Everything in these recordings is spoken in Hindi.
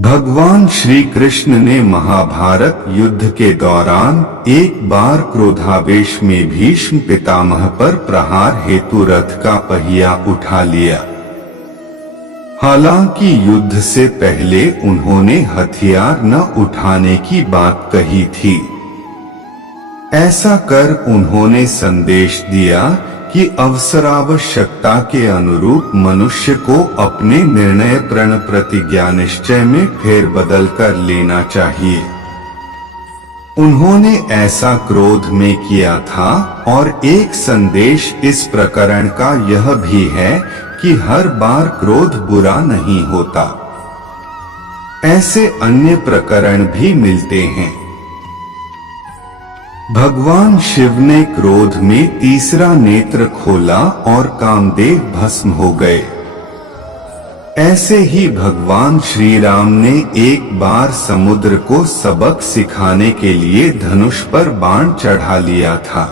भगवान श्री कृष्ण ने महाभारत युद्ध के दौरान एक बार क्रोधावेश में भीष्म पितामह पर प्रहार हेतु रथ का पहिया उठा लिया। हालांकि युद्ध से पहले उन्होंने हथियार न उठाने की बात कही थी। ऐसा कर उन्होंने संदेश दिया कि अवसरावश्यकता के अनुरूप मनुष्य को अपने निर्णय प्रण प्रतिज्ञा निश्चय में फेरबदल कर लेना चाहिए। उन्होंने ऐसा क्रोध में किया था और एक संदेश इस प्रकरण का यह भी है कि हर बार क्रोध बुरा नहीं होता। ऐसे अन्य प्रकरण भी मिलते हैं। भगवान शिव ने क्रोध में तीसरा नेत्र खोला और कामदेव भस्म हो गए। ऐसे ही भगवान श्री राम ने एक बार समुद्र को सबक सिखाने के लिए धनुष पर बाण चढ़ा लिया था।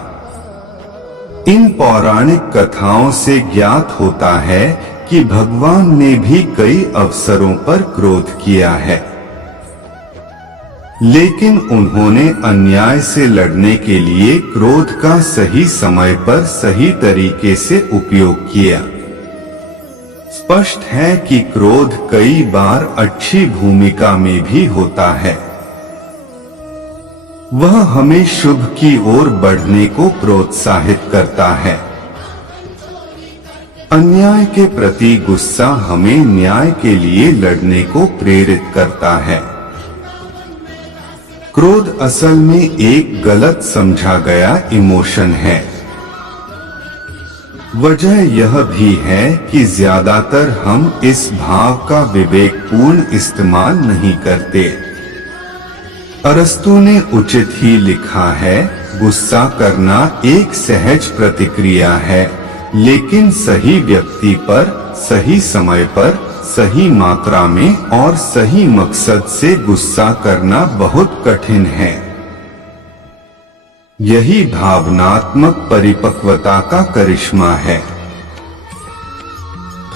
इन पौराणिक कथाओं से ज्ञात होता है कि भगवान ने भी कई अवसरों पर क्रोध किया है, लेकिन उन्होंने अन्याय से लड़ने के लिए क्रोध का सही समय पर सही तरीके से उपयोग किया। स्पष्ट है कि क्रोध कई बार अच्छी भूमिका में भी होता है। वह हमें शुभ की ओर बढ़ने को प्रोत्साहित करता है। अन्याय के प्रति गुस्सा हमें न्याय के लिए लड़ने को प्रेरित करता है। क्रोध असल में एक गलत समझा गया इमोशन है। वजह यह भी है कि ज्यादातर हम इस भाव का विवेकपूर्ण इस्तेमाल नहीं करते। अरस्तु ने उचित ही लिखा है, गुस्सा करना एक सहज प्रतिक्रिया है, लेकिन सही व्यक्ति पर, सही समय पर, सही मात्रा में और सही मकसद से गुस्सा करना बहुत कठिन है। यही भावनात्मक परिपक्वता का करिश्मा है।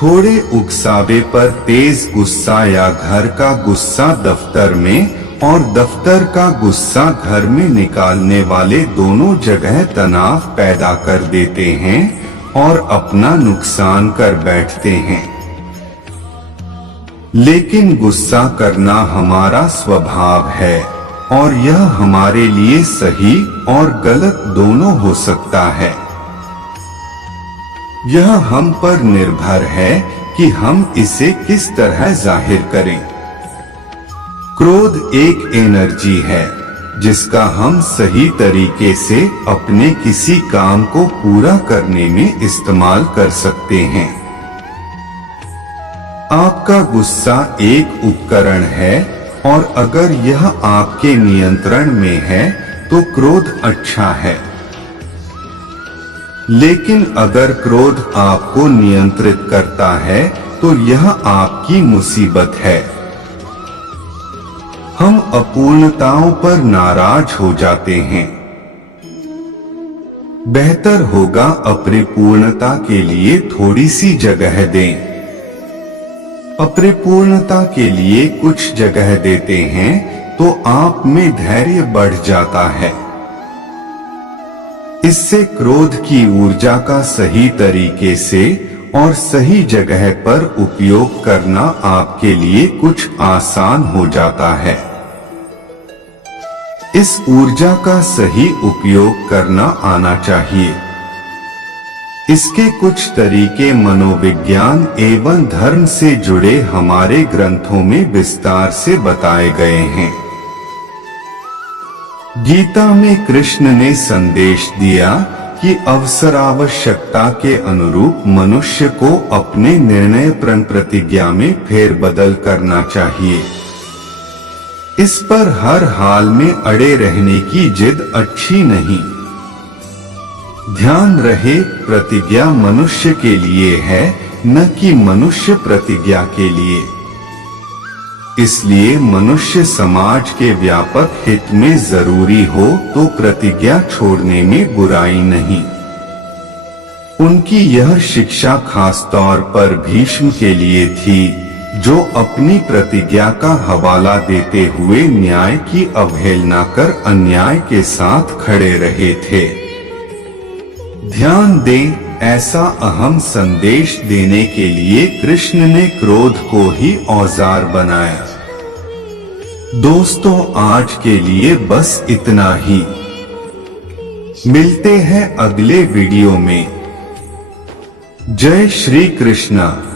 थोड़े उकसावे पर तेज गुस्सा या घर का गुस्सा दफ्तर में और दफ्तर का गुस्सा घर में निकालने वाले दोनों जगह तनाव पैदा कर देते हैं और अपना नुकसान कर बैठते हैं। लेकिन गुस्सा करना हमारा स्वभाव है और यह हमारे लिए सही और गलत दोनों हो सकता है। यह हम पर निर्भर है कि हम इसे किस तरह जाहिर करें। क्रोध एक एनर्जी है जिसका हम सही तरीके से अपने किसी काम को पूरा करने में इस्तेमाल कर सकते हैं। आपका गुस्सा एक उपकरण है और अगर यह आपके नियंत्रण में है तो क्रोध अच्छा है। लेकिन अगर क्रोध आपको नियंत्रित करता है तो यह आपकी मुसीबत है। हम अपूर्णताओं पर नाराज हो जाते हैं। बेहतर होगा अपरिपूर्णता के लिए थोड़ी सी जगह दें। अपरिपूर्णता के लिए कुछ जगह देते हैं तो आप में धैर्य बढ़ जाता है। इससे क्रोध की ऊर्जा का सही तरीके से और सही जगह पर उपयोग करना आपके लिए कुछ आसान हो जाता है। इस ऊर्जा का सही उपयोग करना आना चाहिए। इसके कुछ तरीके मनोविज्ञान एवं धर्म से जुड़े हमारे ग्रंथों में विस्तार से बताए गए हैं। गीता में कृष्ण ने संदेश दिया कि अवसरावश्यकता के अनुरूप मनुष्य को अपने निर्णय प्रण प्रतिज्ञा में फेरबदल करना चाहिए। इस पर हर हाल में अड़े रहने की जिद अच्छी नहीं। ध्यान रहे, प्रतिज्ञा मनुष्य के लिए है, न कि मनुष्य प्रतिज्ञा के लिए। इसलिए मनुष्य समाज के व्यापक हित में जरूरी हो तो प्रतिज्ञा छोड़ने में बुराई नहीं। उनकी यह शिक्षा खास तौर पर भीष्म के लिए थी जो अपनी प्रतिज्ञा का हवाला देते हुए न्याय की अवहेलना कर अन्याय के साथ खड़े रहे थे। ध्यान दें, ऐसा अहम संदेश देने के लिए कृष्ण ने क्रोध को ही औजार बनाया। दोस्तों, आज के लिए बस इतना ही। मिलते हैं अगले वीडियो में। जय श्री कृष्णा।